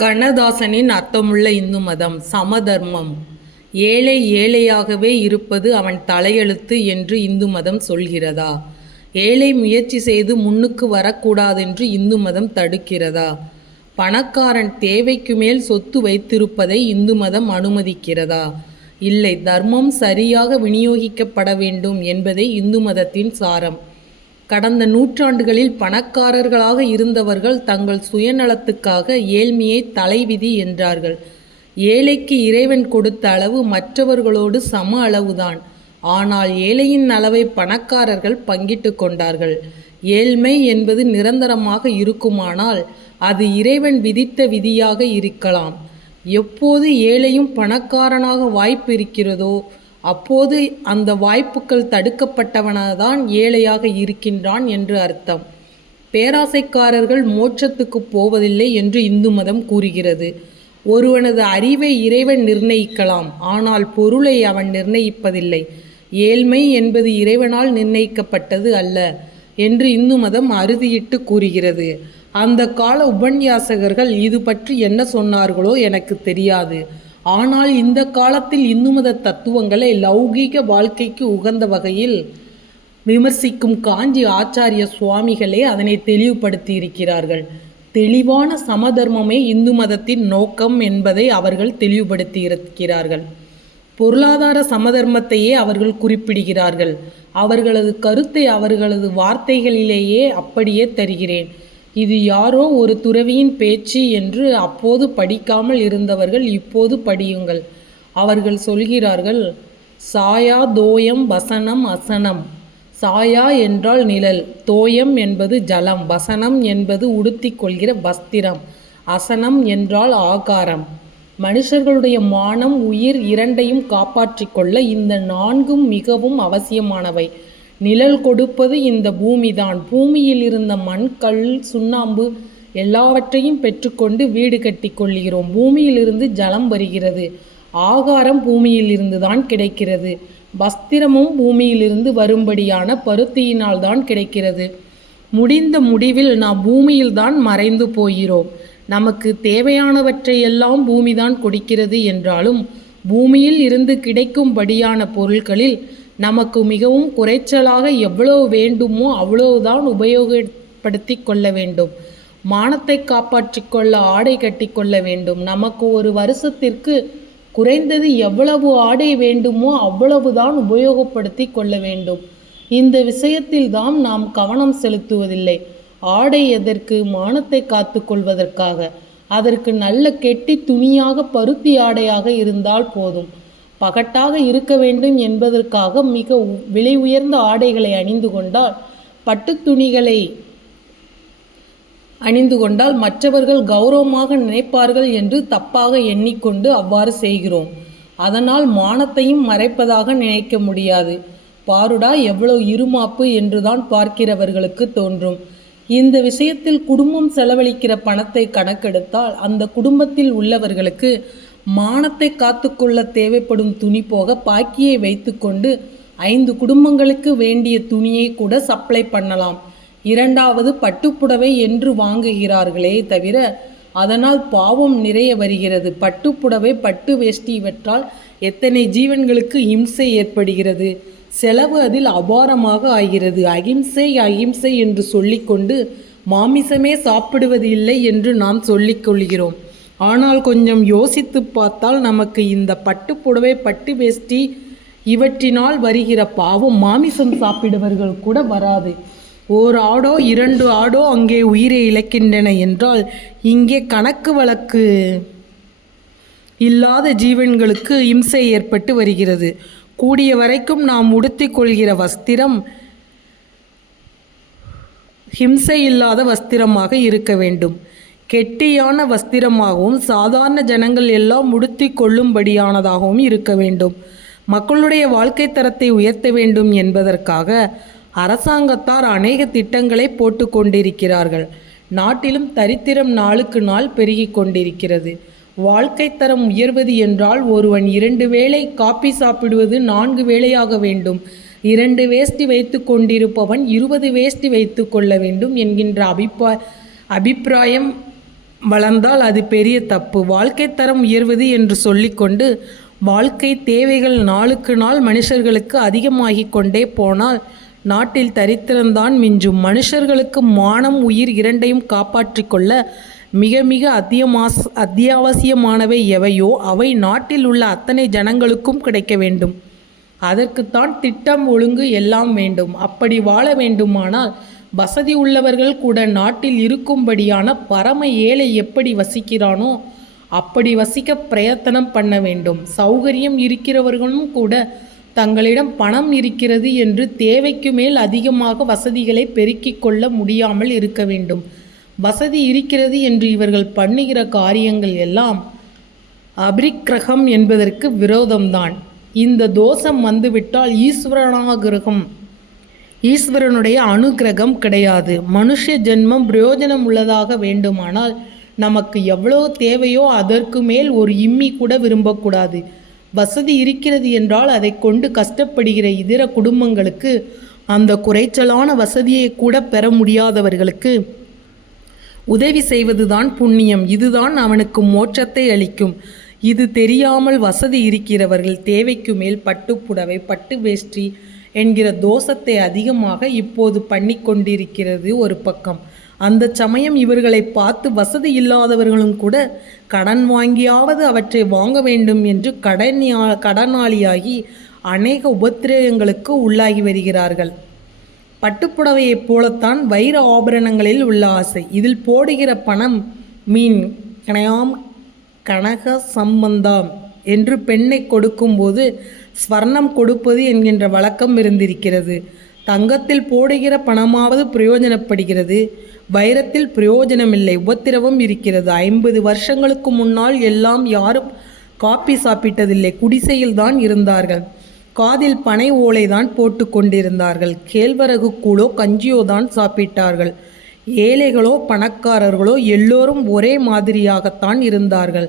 கண்ணதாசனின் அர்த்தமுள்ள இந்து மதம் சமதர்மம். ஏழை ஏழையாகவே இருப்பது அவன் தலையெழுத்து என்று இந்து மதம் சொல்கிறதா? ஏழை முயற்சி செய்து முன்னுக்கு வரக்கூடாதென்று இந்து மதம் தடுக்கிறதா? பணக்காரன் தேவைக்கு மேல் சொத்து வைத்திருப்பதை இந்து மதம் அனுமதிக்கிறதா? இல்லை, தர்மம் சரியாக விநியோகிக்கப்பட வேண்டும் என்பதே இந்து மதத்தின் சாரம். கடந்த நூற்றாண்டுகளில் பணக்காரர்களாக இருந்தவர்கள் தங்கள் சுயநலத்துக்காக ஏழ்மையை தலைவிதி என்றார்கள். ஏழைக்கு இறைவன் கொடுத்த அளவு மற்றவர்களோடு சம அளவுதான். ஆனால் ஏழையின் அளவை பணக்காரர்கள் பங்கிட்டு கொண்டார்கள். ஏழ்மை என்பது நிரந்தரமாக இருக்குமானால் அது இறைவன் விதித்த விதியாக இருக்கலாம். எப்போது ஏழையும் பணக்காரனாக வாய்ப்பு இருக்கிறதோ அப்போது அந்த வாய்ப்புகள் தடுக்கப்பட்டவனதான் ஏழையாக இருக்கின்றான் என்று அர்த்தம். பேராசைக்காரர்கள் மோட்சத்துக்கு போவதில்லை என்று இந்து மதம் கூறுகிறது. ஒருவனது அறிவை இறைவன் நிர்ணயிக்கலாம், ஆனால் பொருளை அவன் நிர்ணயிப்பதில்லை. ஏழ்மை என்பது இறைவனால் நிர்ணயிக்கப்பட்டது அல்ல என்று இந்து மதம் அறுதியிட்டு கூறுகிறது. அந்த கால உபன்யாசகர்கள் இது பற்றி என்ன சொன்னார்களோ எனக்கு தெரியாது. ஆனால் இந்த காலத்தில் இந்து மத தத்துவங்களை லௌகீக வாழ்க்கைக்கு உகந்த வகையில் விமர்சிக்கும் காஞ்சி ஆச்சாரிய சுவாமிகளே அதனை தெளிவுபடுத்தி இருக்கிறார்கள். தெளிவான சமதர்மமே இந்து மதத்தின் நோக்கம் என்பதை அவர்கள் தெளிவுபடுத்தி இருக்கிறார்கள். பொருளாதார சமதர்மத்தையே அவர்கள் குறிப்பிடுகிறார்கள். அவர்களது கருத்தை அவர்களது வார்த்தைகளிலேயே அப்படியே தருகிறேன். இது யாரோ ஒரு துறவியின் பேச்சு என்று அப்போது படிக்காமல் இருந்தவர்கள் இப்போது படியுங்கள். அவர்கள் சொல்கிறார்கள், சாயா தோயம் வசனம் அசனம். சாயா என்றால் நிழல், தோயம் என்பது ஜலம், வசனம் என்பது உடுத்தி கொள்கிற வஸ்திரம், அசனம் என்றால் ஆகாரம். மனுஷர்களுடைய மானம் உயிர் இரண்டையும் காப்பாற்றிக் கொள்ள இந்த நான்கும் மிகவும் அவசியமானவை. நிழல் கொடுப்பது இந்த பூமிதான். பூமியில் இருந்த மண், கல், சுண்ணாம்பு எல்லாவற்றையும் பெற்றுக்கொண்டு வீடு கட்டி கொள்கிறோம். பூமியிலிருந்து ஜலம் வருகிறது. ஆகாரம் பூமியிலிருந்து தான் கிடைக்கிறது. வஸ்திரமும் பூமியிலிருந்து வரும்படியான பருத்தியினால் தான் கிடைக்கிறது. முடிந்த முடிவில் நாம் பூமியில்தான் மறைந்து போகிறோம். நமக்கு தேவையானவற்றையெல்லாம் பூமிதான் கொடுக்கிறது என்றாலும் பூமியில் இருந்து கிடைக்கும்படியான பொருட்களில் நமக்கு மிகவும் குறைச்சலாக எவ்வளவு வேண்டுமோ அவ்வளவுதான் உபயோகப்படுத்தி கொள்ள வேண்டும். மானத்தை காப்பாற்றிக் கொள்ள ஆடை கட்டி கொள்ள வேண்டும். நமக்கு ஒரு வருஷத்திற்கு குறைந்தது எவ்வளவு ஆடை வேண்டுமோ அவ்வளவுதான் உபயோகப்படுத்தி கொள்ள வேண்டும். இந்த விஷயத்தில் தான் நாம் கவனம் செலுத்துவதில்லை. ஆடை எதற்கு? மானத்தை காத்து கொள்வதற்காக. அதற்கு நல்ல கெட்டி துணியாக பருத்தி ஆடையாக இருந்தால் போதும். பகட்டாக இருக்க வேண்டும் என்பதற்காக மிக விலை உயர்ந்த ஆடைகளை அணிந்து கொண்டால், பட்டு துணிகளை அணிந்து கொண்டால் மற்றவர்கள் கௌரவமாக நினைப்பார்கள் என்று தப்பாக எண்ணிக்கொண்டு அவ்வாறு செய்கிறோம். அதனால் மானத்தையும் மறைப்பதாக நினைக்க முடியாது. பாருடா எவ்வளவு இருமாப்பு என்றுதான் பார்க்கிறவர்களுக்கு தோன்றும். இந்த விஷயத்தில் குடும்பம் செலவழிக்கிற பணத்தை கணக்கெடுத்தால் அந்த குடும்பத்தில் உள்ளவர்களுக்கு மானத்தை காத்துக்கொள்ள தேவைப்படும் துணி போக பாக்கியை வைத்துக்கொண்டு 5 குடும்பங்களுக்கு வேண்டிய துணியை கூட சப்ளை பண்ணலாம். இரண்டாவது பட்டுப்புடவை என்று வாங்குகிறார்களே தவிர அதனால் பாவம் நிறைய வருகிறது. பட்டுப்புடவை, பட்டு வேஷ்டி இவற்றால் எத்தனை ஜீவன்களுக்கு இம்சை ஏற்படுகிறது. செலவு அதில் அபாரமாக ஆகிறது. அகிம்சை அகிம்சை என்று சொல்லிக்கொண்டு மாமிசமே சாப்பிடுவது இல்லை என்று நாம் சொல்லிக்கொள்கிறோம். ஆனால் கொஞ்சம் யோசித்து பார்த்தால் நமக்கு இந்த பட்டுப்புடவை, பட்டு வேஷ்டி இவற்றினால் வருகிற பாவம் மாமிசம் சாப்பிடுவர்கள் கூட வராது. ஓர் ஆடோ 2 ஆடோ அங்கே உயிரை இழக்கின்றன என்றால் இங்கே கணக்கு வழக்கு இல்லாத ஜீவன்களுக்கு இம்சை ஏற்பட்டு வருகிறது. கூடிய வரைக்கும் நாம் உடுத்தி கொள்கிற வஸ்திரம் ஹிம்சை இல்லாத வஸ்திரமாக இருக்க வேண்டும். கெட்டியான வஸ்திரமாகவும் சாதாரண ஜனங்கள் எல்லாம் உடுத்தி கொள்ளும்படியானதாகவும் இருக்க வேண்டும். மக்களுடைய வாழ்க்கை தரத்தை உயர்த்த வேண்டும் என்பதற்காக அரசாங்கத்தார் அநேக திட்டங்களை போட்டு கொண்டிருக்கிறார்கள். நாட்டிலும் தரித்திரம் நாளுக்கு நாள் பெருகி கொண்டிருக்கிறது. வாழ்க்கை தரம் உயர்வது என்றால் ஒருவன் 2 வேளை காப்பி சாப்பிடுவது 4 வேளையாக வேண்டும். 2 வேஷ்டி வைத்து கொண்டிருப்பவன் 20 வேஷ்டி வைத்து கொள்ள வேண்டும் என்கின்ற அபிப்பிராயம் வளர்ந்தால் அது பெரிய தப்பு. வாழ்க்கை தரம் உயர்வது என்று சொல்லிக்கொண்டு வாழ்க்கை தேவைகள் நாளுக்கு நாள் மனுஷர்களுக்கு அதிகமாகிக் கொண்டே போனால் நாட்டில் தரித்திரம்தான் மிஞ்சும். மனுஷர்களுக்கு மானம் உயிர் இரண்டையும் காப்பாற்றிக் கொள்ள மிக மிக அத்தியாவசியமானவை எவையோ அவை நாட்டில் உள்ள அத்தனை ஜனங்களுக்கும் கிடைக்க வேண்டும். அதற்குத்தான் திட்டம் ஒழுங்கு எல்லாம் வேண்டும். அப்படி வாழ வேண்டுமானால் வசதி உள்ளவர்கள் கூட நாட்டில் இருக்கும்படியான பரம ஏழை எப்படி வசிக்கிறானோ அப்படி வசிக்க பிரயத்தனம் பண்ண வேண்டும். சௌகரியம் இருக்கிறவர்களும் கூட தங்களிடம் பணம் இருக்கிறது என்று தேவைக்கு மேல் அதிகமாக வசதிகளை பெருக்கிக் கொள்ள முடியாமல் இருக்க வேண்டும். வசதி இருக்கிறது என்று இவர்கள் பண்ணுகிற காரியங்கள் எல்லாம் அபிரிக்கிரகம் என்பதற்கு விரோதம்தான். இந்த தோஷம் வந்துவிட்டால் ஈஸ்வரனுடைய அனுக்கிரகம் கிடையாது. மனுஷ ஜென்மம் பிரயோஜனம் உள்ளதாக வேண்டுமானால் நமக்கு எவ்வளவு தேவையோ அதற்கு மேல் ஒரு இம்மி கூட விரும்பக்கூடாது. வசதி இருக்கிறது என்றால் அதை கொண்டு கஷ்டப்படுகிற இதர குடும்பங்களுக்கு, அந்த குறைச்சலான வசதியை கூட பெற முடியாதவர்களுக்கு உதவி செய்வதுதான் புண்ணியம். இதுதான் அவனுக்கு மோட்சத்தை அளிக்கும். இது தெரியாமல் வசதி இருக்கிறவர்கள் தேவைக்கு மேல் பட்டுப்புடவை பட்டு வேஷ்டி என்கிற தோஷத்தை அதிகமாக இப்போது பண்ணி கொண்டிருக்கிறது ஒரு பக்கம். அந்த சமயம் இவர்களை பார்த்து வசதி இல்லாதவர்களும் கூட கடன் வாங்கியாவது அவற்றை வாங்க வேண்டும் என்று கடனாளியாகி அநேக உபத்திரவங்களுக்கு உள்ளாகி வருகிறார்கள். பட்டுப்புடவையைப் போலத்தான் வைர ஆபரணங்களில் உள்ள ஆசை. இதில் போடுகிற பணம் மீன் கணையாம் கனக சம்பந்தாம் என்று பெண்ணை கொடுக்கும்போது ஸ்வர்ணம் கொடுப்பது என்கின்ற வழக்கம் இருந்திருக்கிறது. தங்கத்தில் போடுகிற பணமாவது பிரயோஜனப்படுகிறது, வைரத்தில் பிரயோஜனமில்லை, உபத்திரவம் இருக்கிறது. 50 வருஷங்களுக்கு முன்னால் எல்லாம் யாரும் காப்பி சாப்பிட்டதில்லை, குடிசையில் தான் இருந்தார்கள். காதில் பனை ஓலை தான் போட்டு கொண்டிருந்தார்கள். கேழ்வரகு கூழோ கஞ்சியோ தான் சாப்பிட்டார்கள். ஏழைகளோ பணக்காரர்களோ எல்லோரும் ஒரே மாதிரியாகத்தான் இருந்தார்கள்.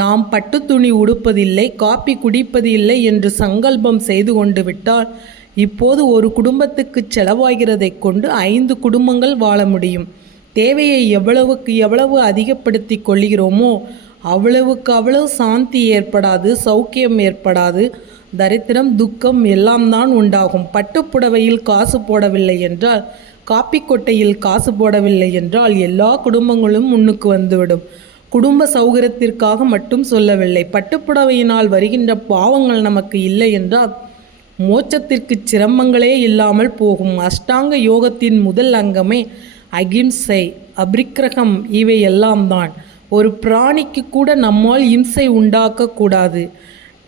நாம் பட்டு துணி உடுப்பதில்லை, காப்பி குடிப்பது இல்லை என்று சங்கல்பம் செய்து கொண்டு விட்டால் இப்போது ஒரு குடும்பத்துக்கு செலவாகிறதை கொண்டு 5 குடும்பங்கள் வாழ முடியும். தேவையை எவ்வளவுக்கு எவ்வளவு அதிகப்படுத்தி கொள்கிறோமோ அவ்வளவுக்கு அவ்வளவு சாந்தி ஏற்படாது, சௌக்கியம் ஏற்படாது. தரித்திரம் துக்கம் எல்லாம் தான் உண்டாகும். பட்டுப்புடவையில் காசு போடவில்லை என்றால், காப்பி கொட்டையில் காசு போடவில்லை என்றால் எல்லா குடும்பங்களும் முன்னுக்கு வந்துவிடும். குடும்ப சௌகரியத்திற்காக மட்டும் சொல்லவில்லை. பட்டுப்புடவையினால் வருகின்ற பாவங்கள் நமக்கு இல்லை என்றால் மோட்சத்திற்கு சிரமங்களே இல்லாமல் போகும். அஷ்டாங்க யோகத்தின் முதல் அங்கமே அகிம்சை, அபிரிக்கிரகம் இவை எல்லாம் தான். ஒரு பிராணிக்கு கூட நம்மால் இம்சை உண்டாக்கக்கூடாது.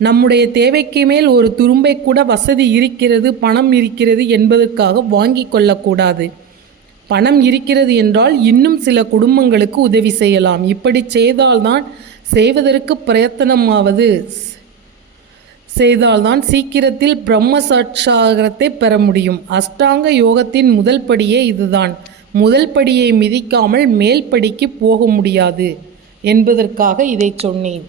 நம்முடைய தேவைக்கு மேல் ஒரு துரும்பை கூட வசதி இருக்கிறது, பணம் இருக்கிறது என்பதற்காக வாங்கி கொள்ளக்கூடாது. பணம் இருக்கிறது என்றால் இன்னும் சில குடும்பங்களுக்கு உதவி செய்யலாம். இப்படி செய்வதற்கு பிரயத்தனமாவது செய்தால்தான் சீக்கிரத்தில் பிரம்ம சாட்சாகரத்தை பெற முடியும். அஷ்டாங்க யோகத்தின் முதல் படியே இதுதான். முதல் படியை மிதிக்காமல் மேல் படிக்கு போக முடியாது என்பதற்காக இதை சொன்னேன்.